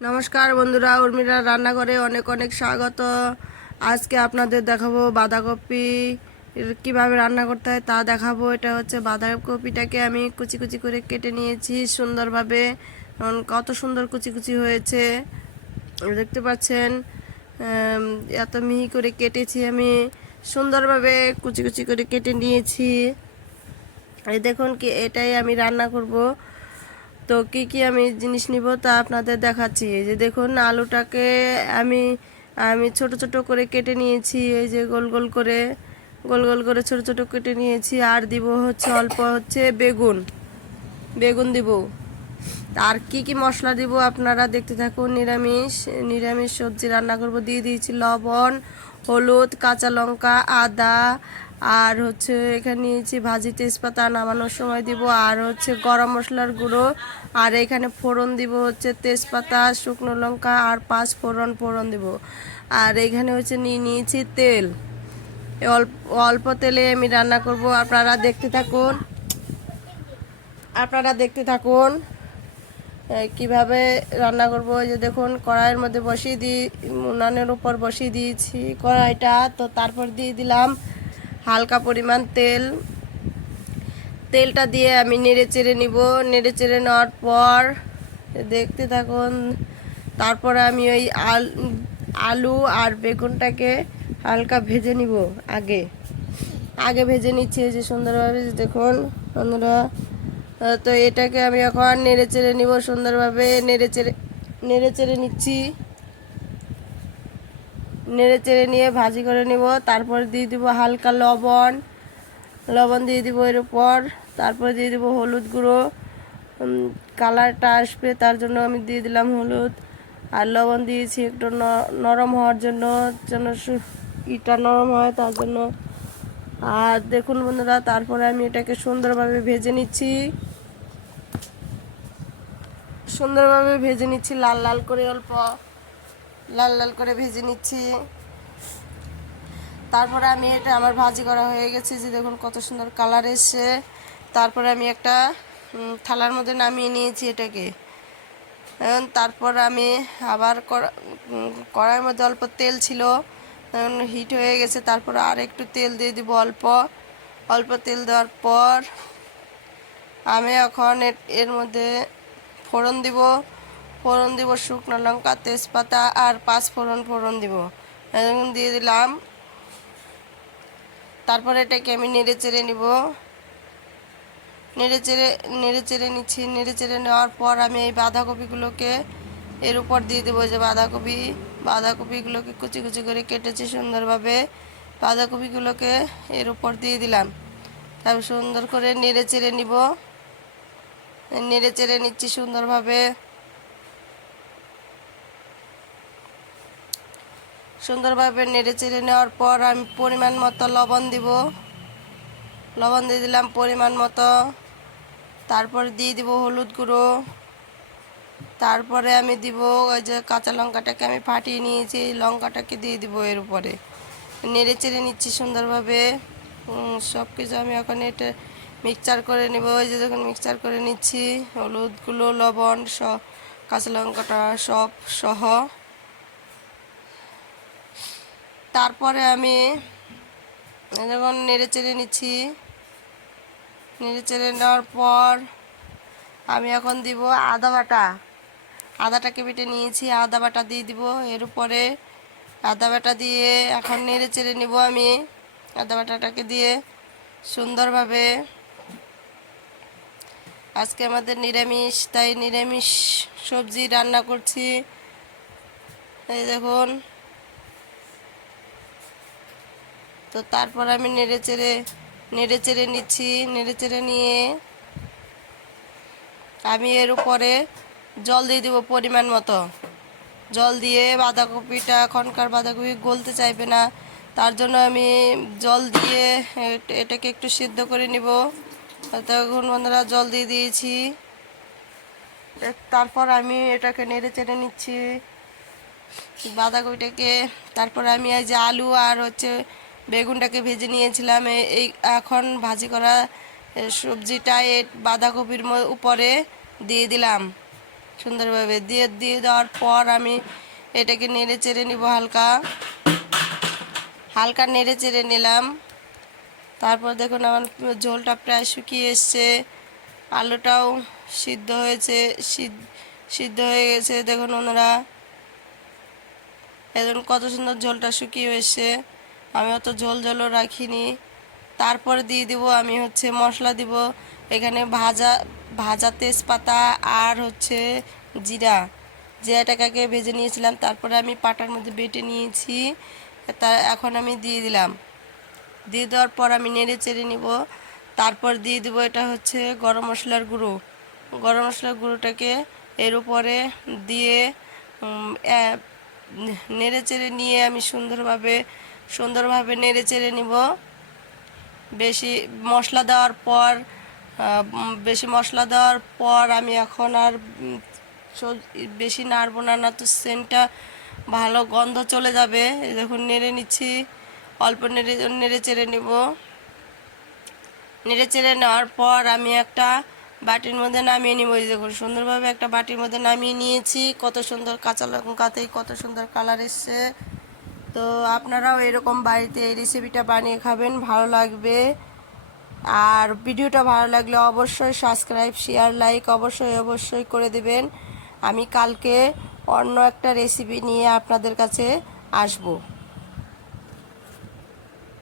নমস্কার বন্ধুরা, উর্মিলা রান্নাঘরে অনেক অনেক স্বাগত। আজকে আপনাদের দেখাবো বাঁধাকপি কিভাবে রান্না করতে হয় তা দেখাবো। এটা হচ্ছে বাঁধাকপিটাকে আমি কুচি কুচি করে কেটে নিয়েছি সুন্দরভাবে। কত সুন্দর কুচি কুচি হয়েছে দেখতে পাচ্ছেন। এত মিহি করে কেটেছি আমি, সুন্দরভাবে কুচি কুচি করে কেটে নিয়েছি। এই দেখুন কি, এটাই আমি রান্না করব। তো কি কি আমি জিনিস নিব তা আপনাদের দেখাচ্ছি। এই যে দেখুন, আলুটাকে আমি আমি ছোট ছোট করে কেটে নিয়েছি। এই যে গোল গোল করে ছোট ছোট কেটে নিয়েছি। আর দিব হচ্ছে অল্প হচ্ছে বেগুন বেগুন দিব। আর কি কি মশলা দিব আপনারা দেখতে থাকুন। নিরামিষ নিরামিষ সবজি রান্না করব। দিয়ে দিয়েছি লবণ, হলুদ, কাঁচা লঙ্কা, আদা, আর হচ্ছে এখানে নিয়েছি ভাজি তেজপাতা, নামানোর সময় দিব। আর হচ্ছে গরম মশলার গুঁড়ো। আর এখানে ফোড়ন দিব হচ্ছে তেজপাতা, শুকনো লঙ্কা আর 5 ফোড়ন দিব। আর এখানে হচ্ছে নিয়েছি তেল। অল্প অল্প তেলে আমি রান্না করব। আপনারা দেখতে থাকুন কিভাবে রান্না করব। এই যে দেখুন, কড়াইয়ের মধ্যে উনানের উপর বসিয়ে দিয়েছি কড়াইটা। তো তারপর দিয়ে দিলাম হালকা পরিমাণ তেল। তেলটা দিয়ে আমি নেড়ে চেড়ে নিব। নেড়ে চেড়ে নেওয়ার পর দেখতে থাকুন। তারপর আমি ওই আলু আর বেগুনটাকে হালকা ভেজে নিব। আগে ভেজে নিচ্ছি যে সুন্দরভাবে। দেখুন বন্ধুরা, তো এটাকে আমি এখন নেড়ে চেড়ে নিব সুন্দরভাবে। নেড়ে চেড়ে নিচ্ছি। নেড়ে চেড়ে নিয়ে ভাজি করে নিব। তারপর দিয়ে দিব হালকা লবণ দিয়ে দিব এর উপর। তারপর দিয়ে দিব হলুদ গুঁড়ো। কালারটা আসবে তার জন্য আমি দিয়ে দিলাম হলুদ। আর লবণ দিয়েছি একটু নরম হওয়ার জন্য, যেন ইটা নরম হয় তার জন্য। আর দেখুন বন্ধুরা, তারপরে আমি এটাকে সুন্দরভাবে ভেজে নিচ্ছি। লাল লাল করে, অল্প লাল লাল করে ভেজে নিচ্ছি। তারপরে আমি এটা আমার ভাজি করা হয়ে গেছে, যে দেখুন কত সুন্দর কালার এসছে। তারপরে আমি একটা থালার মধ্যে নামিয়ে নিয়েছি এটাকে। তারপর আমি আবার কড়াইয়ের মধ্যে অল্প তেল ছিল, হিট হয়ে গেছে। তারপর আর একটু তেল দিয়ে দিব। অল্প তেল দেওয়ার পর আমি এখন এর মধ্যে ফোড়ন দিব শুকনো লঙ্কা, তেজপাতা আর 5 ফোড়ন দিব। দিয়ে দিলাম। তারপরে এটাকে আমি নেড়ে চেড়ে নিব। নেড়ে চেড়ে নিচ্ছি। নেড়ে চেড়ে নেওয়ার পর আমি এই বাঁধাকপিগুলোকে এর উপর দিয়ে দেবো। যে বাঁধাকপিগুলোকে কুচি কুচি করে কেটেছি সুন্দরভাবে, বাঁধাকপিগুলোকে এর উপর দিয়ে দিলাম। তারপর সুন্দর করে নেড়ে চেড়ে নিচ্ছি সুন্দরভাবে। নেড়ে চেড়ে নেওয়ার পর আমি পরিমাণ মতো লবণ দিয়ে দিলাম পরিমাণ মতো। তারপর দিয়ে দিব হলুদ গুঁড়ো। তারপরে আমি দিব ওই যে কাঁচা লঙ্কাটাকে আমি ফাটিয়ে নিয়েছি, এই লঙ্কাটাকে দিয়ে দিব এর উপরে। নেড়ে চেড়ে নিচ্ছি সুন্দরভাবে। সব কিছু আমি এখন এটা মিক্সচার করে নেব। ওই যে দেখুন মিক্সচার করে নিচ্ছি, হলুদগুলো, লবণ, কাঁচা লঙ্কাটা সব সহ। তারপরে আমি যখন নেড়ে চেড়ে নিচ্ছি, নেড়ে চেড়ে নেওয়ার পর আমি এখন দিব আদাটাকে বেটে নিয়েছি, আদা বাটা দিয়ে দিব এর উপরে। আদা বাটা দিয়ে এখন নেড়ে চেড়ে নিব আমি আদা বাটাটাকে দিয়ে সুন্দরভাবে। আজকে আমাদের নিরামিষ, তাই নিরামিষ সবজি রান্না করছি। এই দেখুন। তো তারপর আমি নেড়ে চেড়ে নিচ্ছি। নেড়ে চেড়ে নিয়ে আমি এর উপরে জল দিয়ে দেবো পরিমাণ মতো। জল দিয়ে এখনকার বাঁধাকপি গলতে চাইবে না, তার জন্য আমি জল দিয়ে এটাকে একটু সিদ্ধ করে নিব। তখন বন্ধুরা জল দিয়ে দিয়েছি। তারপর আমি এটাকে নেড়ে চেড়ে নিচ্ছি বাঁধাকপিটাকে। তারপর আমি এই যে আলু আর হচ্ছে বেগুনটাকে ভেজে নিয়েছিলাম, এই এখন ভাজি করা সবজিটা এই বাঁধাকপির উপরে দিয়ে দিলাম। সুন্দরভাবে দিয়ে দিয়ে দেওয়ার পর আমি এটাকে নেড়ে চেড়ে নিব, হালকা হালকা নেড়ে চেড়ে নিলাম। তারপর দেখুন আমার ঝোলটা প্রায় শুকিয়ে এসছে, আলুটাও সিদ্ধ হয়েছে, সিদ্ধ হয়ে গেছে। দেখুন ওনারা এখন কত সুন্দর ঝোলটা শুকিয়ে এসছে। আমি অত ঝোল ঝোলও রাখিনি। তারপর দিয়ে দিব আমি হচ্ছে মশলা দিব এখানে, ভাজা ভাজা তেজপাতা আর হচ্ছে জিরা, জিরাটাকে ভেজে নিয়েছিলাম, তারপরে আমি পাটার মধ্যে বেটে নিয়েছি। তা এখন আমি দিয়ে দিলাম, দিয়ে দেওয়ার পর আমি নেড়ে চেড়ে নিব। তারপর দিয়ে দেবো এটা হচ্ছে গরম মশলার গুঁড়ো। গরম মশলার গুঁড়োটাকে এর উপরে দিয়ে নেড়ে চেড়ে নিয়ে আমি সুন্দরভাবে নেড়ে চেড়ে নিব। বেশি মশলা দেওয়ার পর আমি এখন আর বেশি নাড়বো না, না তো সেন্টটা ভালো গন্ধ চলে যাবে। দেখুন নেড়ে নিচ্ছি, অল্প নেড়ে চেড়ে নেব। নেড়ে চেড়ে নেওয়ার পর আমি একটা বাটির মধ্যে নামিয়ে নিব। দেখুন সুন্দরভাবে একটা বাটির মধ্যে নামিয়ে নিয়েছি। কত সুন্দর কাঁচা লঙ্কাতেই কত সুন্দর কালার এসছে। তো আপনারাও এরকম বাড়িতে এই রেসিপিটা বানিয়ে খাবেন, ভালো লাগবে। আর ভিডিওটা ভালো লাগলে অবশ্যই সাবস্ক্রাইব, শেয়ার, লাইক অবশ্যই করে দেবেন। আমি কালকে অন্য একটা রেসিপি নিয়ে আপনাদের কাছে আসবো।